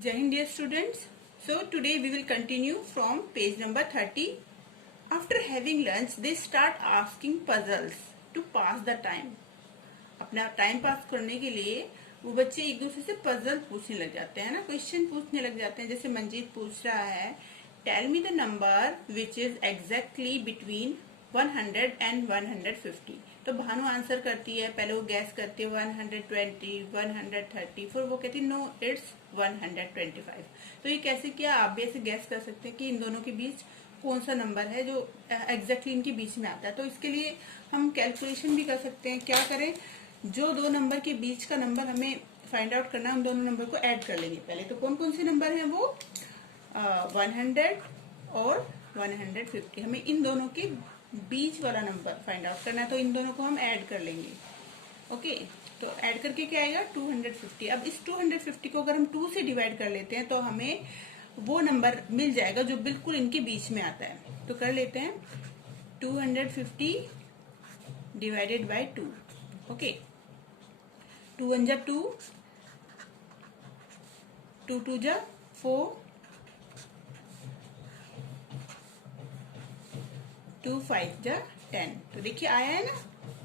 Jai Hind, dear students. So today we will continue from page number 30. After having lunch, they start asking puzzles to pass the time. अपना time pass करने के लिए वो बच्चे एक दूसरे से पजल पूछने लग जाते हैं ना, क्वेश्चन पूछने लग जाते हैं। जैसे मंजीत पूछ रहा है, tell me the number which is exactly between 100 and 150। तो भानु आंसर करती है, पहले वो गैस करती है 120, 130, फिर वो कहती है नो इट्स 125। तो ये कैसे किया, आप भी ऐसे गैस कर सकते हैं कि इन दोनों के बीच कौन सा नंबर है जो एग्जैक्टली इनके बीच में आता है। तो इसके लिए हम कैलकुलेशन भी कर सकते हैं। क्या करें, जो दो नंबर के बीच का नंबर हमें फाइंड आउट करना है, उन दोनों नंबर को ऐड कर लेंगे पहले। तो कौन कौन से नंबर हैं वो 100 और 150। हमें इन दोनों के बीच वाला नंबर फाइंड आउट करना है, तो इन दोनों को हम ऐड कर लेंगे। ओके, तो ऐड करके क्या आएगा 250। अब इस 250 को अगर हम 2 से डिवाइड कर लेते हैं तो हमें वो नंबर मिल जाएगा जो बिल्कुल इनके बीच में आता है। तो कर लेते हैं 250 डिवाइडेड बाय 2। ओके, 2 1 जा 2, 2 2 जा 4, 2 5 जा 10। तो देखिए आया है ना,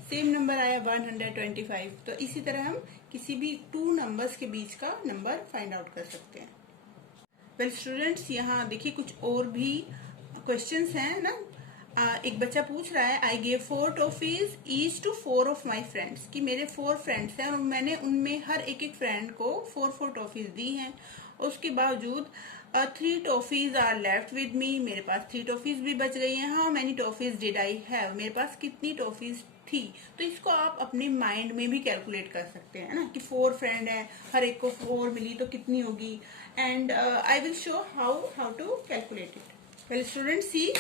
सेम नंबर आया 125। तो इसी तरह हम किसी भी 2 नंबर्स के बीच का नंबर फाइंड आउट कर सकते हैं। वेल स्टूडेंट्स, यहाँ देखिए कुछ और भी क्वेश्चंस हैं ना। एक बच्चा पूछ रहा है, I gave 4 toffees each to 4 of my friends, कि मेरे 4 फ्रेंड्स हैं और मैंने उनमें हर एक एक फ्रेंड को 4 टॉफीज दी हैं। उसके बावजूद 3 toffees are left with me, मेरे पास 3 टॉफीज भी बच गई हैं। How many toffees did I have, मेरे पास कितनी टॉफीज थी। तो इसको आप अपने माइंड में भी कैलकुलेट कर सकते हैं ना, कि 4 फ्रेंड है, हर एक को 4 मिली तो कितनी होगी। And I will show how to calculate it. Well student, see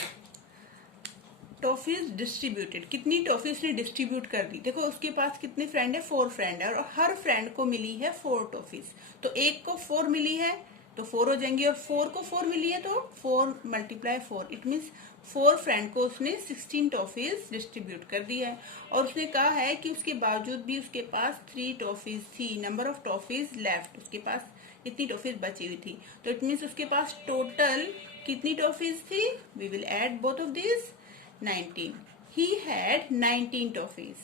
toffees distributed, कितनी टॉफीज ने डिस्ट्रीब्यूट कर दी। देखो उसके पास कितने फ्रेंड है, 4 फ्रेंड है, और हर फ्रेंड को मिली है 4 टॉफीज। तो एक को 4 मिली है तो 4 हो जाएंगे, और 4 को 4 मिली है तो 4 × 4, इट मीन्स 4 फ्रेंड को उसने 16 टॉफीज डिस्ट्रीब्यूट कर दिया है। और उसने कहा है कि उसके बावजूद भी उसके पास 3 टॉफीज थी, नंबर ऑफ टॉफीज लेफ्ट, उसके पास इतनी टॉफीज बची हुई थी। तो इट मीन्स उसके पास टोटल कितनी टॉफीज थी, we will add both of this, 19. He had 19 toffees.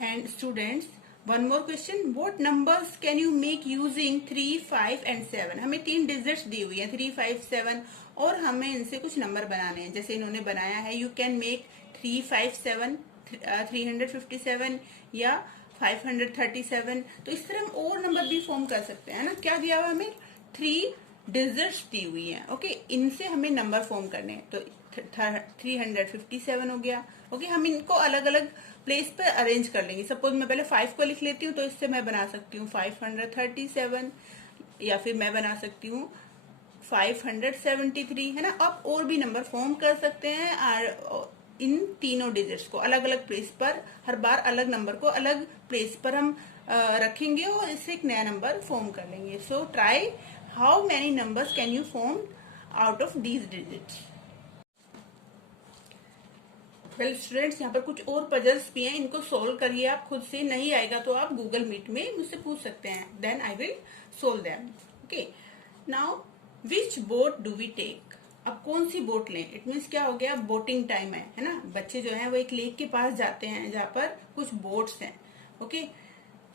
And students, one more question. What numbers can you make using 3, 5 and 7? हमें 3 डिजिट्स दी हुई है, 3, 5, 7, और हमें इनसे कुछ नंबर बनाने हैं। जैसे इन्होंने बनाया है, you can make 3, 5, 7, 357 या 537। तो इस तरह हम और नंबर भी फॉर्म कर सकते हैं ना। क्या दिया हुआ हमें, 3 डिजिट्स दी हुई है। ओके, इनसे हमें नंबर फॉर्म करने हैं। तो 357 हो गया। ओके, हम इनको अलग अलग प्लेस पर अरेंज कर लेंगे। सपोज मैं पहले 5 को लिख लेती हूँ, तो इससे मैं बना सकती हूँ 537, या फिर मैं बना सकती हूँ 573, है ना। अब और भी नंबर फॉर्म कर सकते हैं, और इन तीनों डिजिट्स को अलग अलग प्लेस पर, हर बार अलग नंबर को अलग प्लेस पर हम रखेंगे और इससे एक नया नंबर फॉर्म कर लेंगे। So try, how many numbers can you form out of these digits. Well students, यहाँ पर कुछ और पजल्स भी हैं, इनको सोल्व करिए आप खुद से। नहीं आएगा तो आप गूगल मीट में मुझसे पूछ सकते हैं, then I will solve them. Okay, now which boat do we take, अब कौन सी बोट लें। इट मीन्स क्या हो गया, बोटिंग टाइम है ना। बच्चे जो है वो एक लेक के पास जाते हैं जहाँ पर कुछ बोट्स हैं। Okay,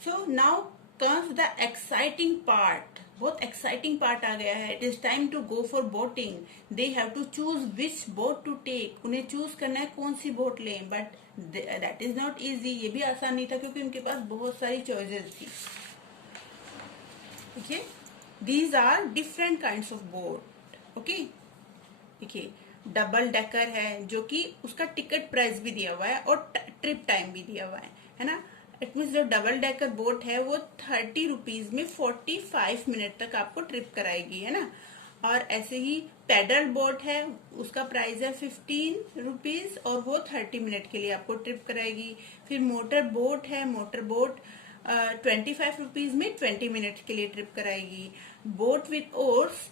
so now comes the exciting part, बहुत एक्साइटिंग पार्ट आ गया है। It is time to go for boating, they have to choose which boat to take, उन्हें चूज करना है कौन सी बोट लें। But that is not easy, ये भी आसान नहीं था क्योंकि उनके पास बहुत सारी चॉइसेस थी। देखिए, these are different kinds of boat. Okay, देखिए डबल डेकर है जो कि उसका टिकट प्राइस भी दिया हुआ है और ट्रिप टाइम भी दिया हुआ है ना। इट मीन्स जो डबल डेकर बोट है वो 30 रुपीज में 45 मिनट तक आपको ट्रिप कराएगी, है ना। और ऐसे ही पैडल बोट है, उसका प्राइस है 15 रुपीज और वो 30 मिनट के लिए आपको ट्रिप कराएगी। फिर मोटर बोट है, मोटर बोट 25 रुपीज में 20 मिनट के लिए ट्रिप कराएगी। बोट विथ ओर्स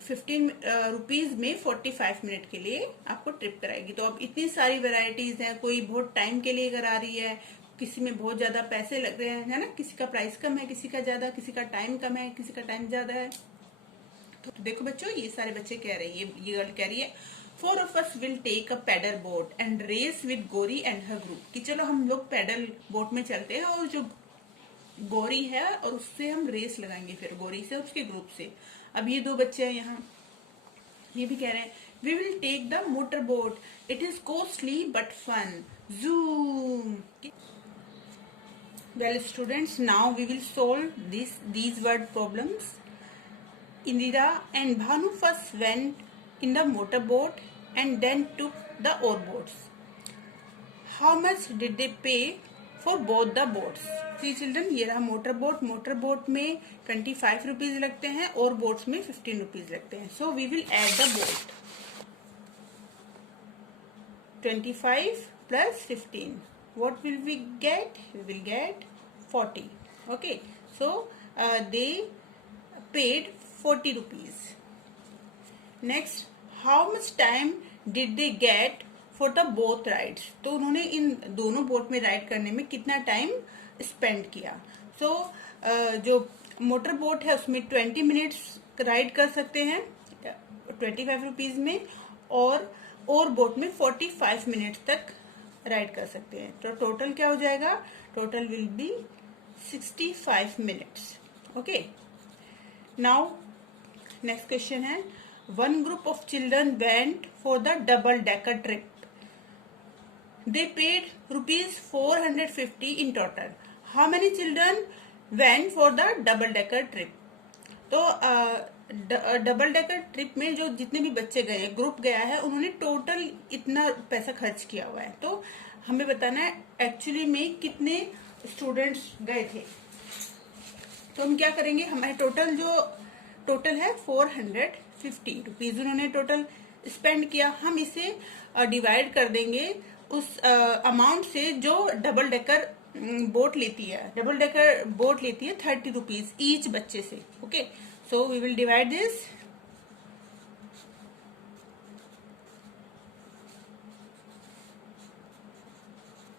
15 रुपीज में 45 मिनट के लिए आपको ट्रिप कराएगी। तो अब इतनी सारी वेराइटीज हैं, कोई बहुत टाइम के लिए करा रही है, किसी में बहुत ज्यादा पैसे लग रहे हैं, है ना, किसी का प्राइस कम है, किसी का ज्यादा, किसी का टाइम कम है, किसी का टाइम ज्यादा है। तो देखो बच्चों, ये सारे बच्चे कह रहे हैं, ये गर्ल कह रही है 4 of us will take a paddle boat and race with गोरी and her group, कि चलो हम लोग पैडल बोट में चलते हैं और जो गोरी है और उससे हम रेस लगाएंगे, फिर गोरी से उसके ग्रुप से। अब ये 2 बच्चे हैं यहाँ, ये भी कह रहे हैं we will take the motor boat, it is costly but fun, zoom। Well students, now we will solve these word problems. Indira and Bhanu first went in the motor boat and then took the oar boats. How much did they pay for both the boats? See children, ये रहा motor boat. Motor boat में 25 rupees लगते हैं और boats में 15 rupees लगते हैं। So we will add the boat, 25 plus 15. What will we get? We will get 40. Okay, so they paid 40 rupees. Next, how much time did they get for the both rides? तो उन्होंने इन दोनों boat में ride करने में कितना time spend किया? So जो motor boat है उसमें 20 मिनट्स राइड कर सकते हैं 25 रुपीज में, और बोट में 45 मिनट्स तक राइड कर सकते हैं। तो टोटल क्या हो जाएगा? Total will be 65 minutes. Okay, now next question है, one group of children went for the double decker trip, they paid ₹450 in total, how many children went for the double decker trip? तो double decker trip में जो जितने भी बच्चे गए, group गया है, उन्होंने टोटल इतना पैसा खर्च किया हुआ है। तो हमें बताना है एक्चुअली में कितने स्टूडेंट्स गए थे। तो हम क्या करेंगे, हमारे टोटल है 450 रुपीज उन्होंने टोटल स्पेंड किया। हम इसे डिवाइड कर देंगे उस अमाउंट से जो डबल डेकर बोट लेती है। डबल डेकर बोट लेती है 30 रुपीज ईच बच्चे से। Okay, so we will divide this.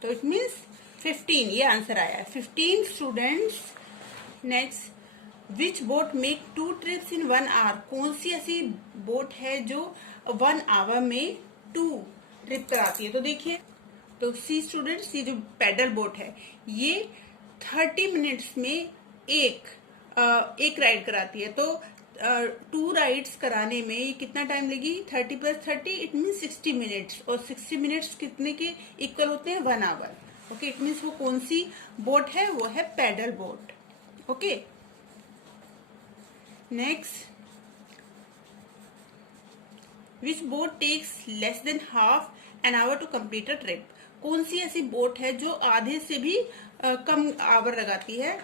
तो इट मीन्स 15, ये आंसर आया है, 15 students. Next, which boat make 2 trips in 1 hour? कौन सी ऐसी बोट है जो 1 आवर में 2 ट्रिप कराती है? तो देखिए, तो सी स्टूडेंट्स, ये जो पैडल बोट है ये 30 मिनट्स में एक राइड कराती है। तो 2 राइड्स कराने में ये कितना टाइम लगी? 30 प्लस 30 इट मीन 60 मिनट्स, और 60 मिनट्स कितने के इक्वल होते हैं? 1 आवर। ओके, इट मीन्स वो कौन सी बोट है? वो है paddle boat. Okay, next, which boat takes less than half an hour to complete a trip? कौन सी ऐसी बोट है जो आधे से भी कम आवर लगाती है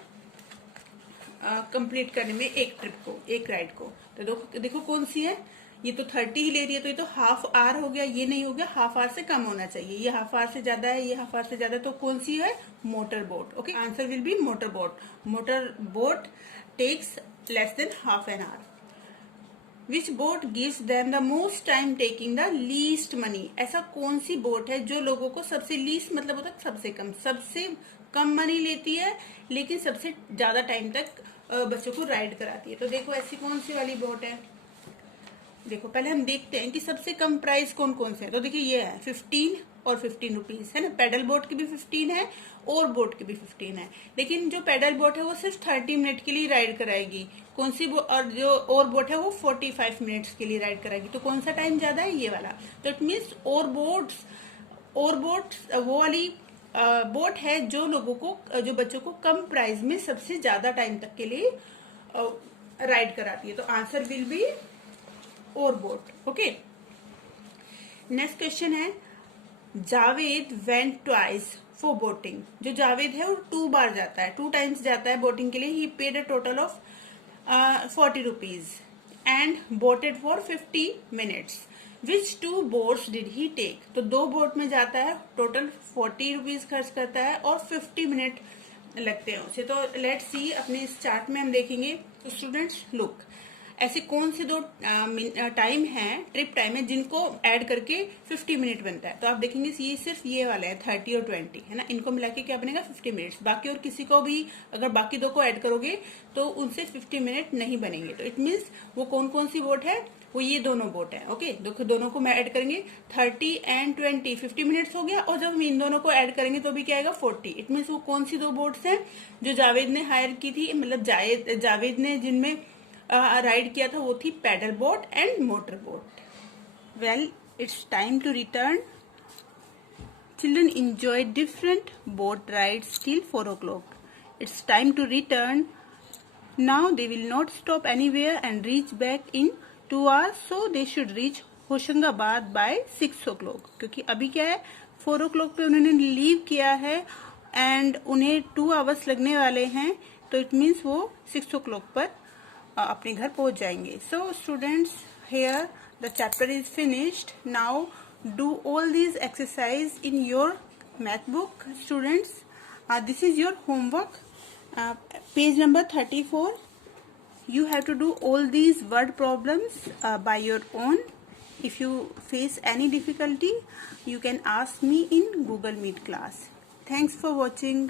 कंप्लीट करने में एक ट्रिप को, एक राइड को? तो देखो कौन सी है। ये तो 30 ही ले रही है, तो ये तो हाफ आवर हो गया, ये नहीं हो गया, हाफ आवर से कम होना चाहिए। ये हाफ आवर से ज्यादा है, ये हाफ आवर से ज्यादा, तो कौन सी है? Motor boat. Okay, answer will be motor boat. Motor boat takes less than half an hour. Which boat gives them the most time taking the least money? ऐसा कौन सी बोट है जो लोगों को सबसे लीस्ट मतलब होता है सबसे कम मनी लेती है, लेकिन सबसे ज्यादा टाइम तक बच्चों को राइड कराती है? तो देखो ऐसी कौन सी वाली बोट है। देखो पहले हम देखते हैं कि सबसे कम प्राइस कौन कौन से है। तो देखिए ये है 15 और 15 रुपीज, है ना। पैडल बोट की भी 15 है और बोट की भी 15 है, लेकिन जो पैडल बोट है वो सिर्फ 30 मिनट के लिए राइड कराएगी। कौन सी और जो और बोट है वो 45 मिनट्स के लिए राइड कराएगी। तो कौन सा टाइम ज्यादा है? ये वाला। तो इट मीन्स और बोट्स वो वाली बोट है जो लोगों को, जो बच्चों को कम प्राइस में सबसे ज्यादा टाइम तक के लिए राइड कराती है। तो आंसर विल बी और बोट। ओके, नेक्स्ट क्वेश्चन है, Javed went twice for boating. जो जावेद है वो 2 बार जाता है, 2 टाइम्स जाता है बोटिंग के लिए। He paid a total of 40 rupees and boated for 50 minutes. Which 2 boats did he take? तो 2 बोट में जाता है, टोटल 40 रुपीज खर्च करता है और 50 मिनट लगते हैं उसे। तो लेट्स सी, अपने इस चार्ट में हम देखेंगे। तो स्टूडेंट्स लुक, ऐसे कौन से दो टाइम है, ट्रिप टाइम है, जिनको ऐड करके 50 मिनट बनता है। तो आप देखेंगे ये सिर्फ ये वाला है 30 और 20 है ना, इनको मिला के क्या बनेगा 50 मिनट्स। बाकी और किसी को भी अगर बाकी दो को ऐड करोगे तो उनसे 50 मिनट नहीं बनेंगे। तो इट मीन्स वो कौन कौन सी बोट है, वो ये दोनों बोट है। ओके, दोनों को मैं ऐड करेंगे 30 एंड 20 50 मिनट्स हो गया। और जब हम इन दोनों को ऐड करेंगे तो भी क्या आएगा 40। इट मीन्स वो कौन सी दो बोट्स हैं जो जावेद ने हायर की थी, मतलब जावेद ने जिनमें राइड किया था, वो थी paddle boat and motor boat. Well, it's time to return. Children enjoyed different boat rides till 4 o'clock. It's time to return. Now they will not stop anywhere and reach back in 2 hours. So they should reach Hoshangabad by 6 o'clock. क्योंकि अभी क्या है 4 o'clock पे उन्होंने leave किया है and उन्हें 2 hours लगने वाले हैं। तो इट मीन्स वो 6 o'clock पर अपने घर पहुंच जाएंगे। So students, here the chapter is finished. Now do all these exercise in your math book, students. This is your homework, page number 34. You have to do all these word problems by your own. If you face any difficulty, you can ask me in Google Meet class. Thanks for watching.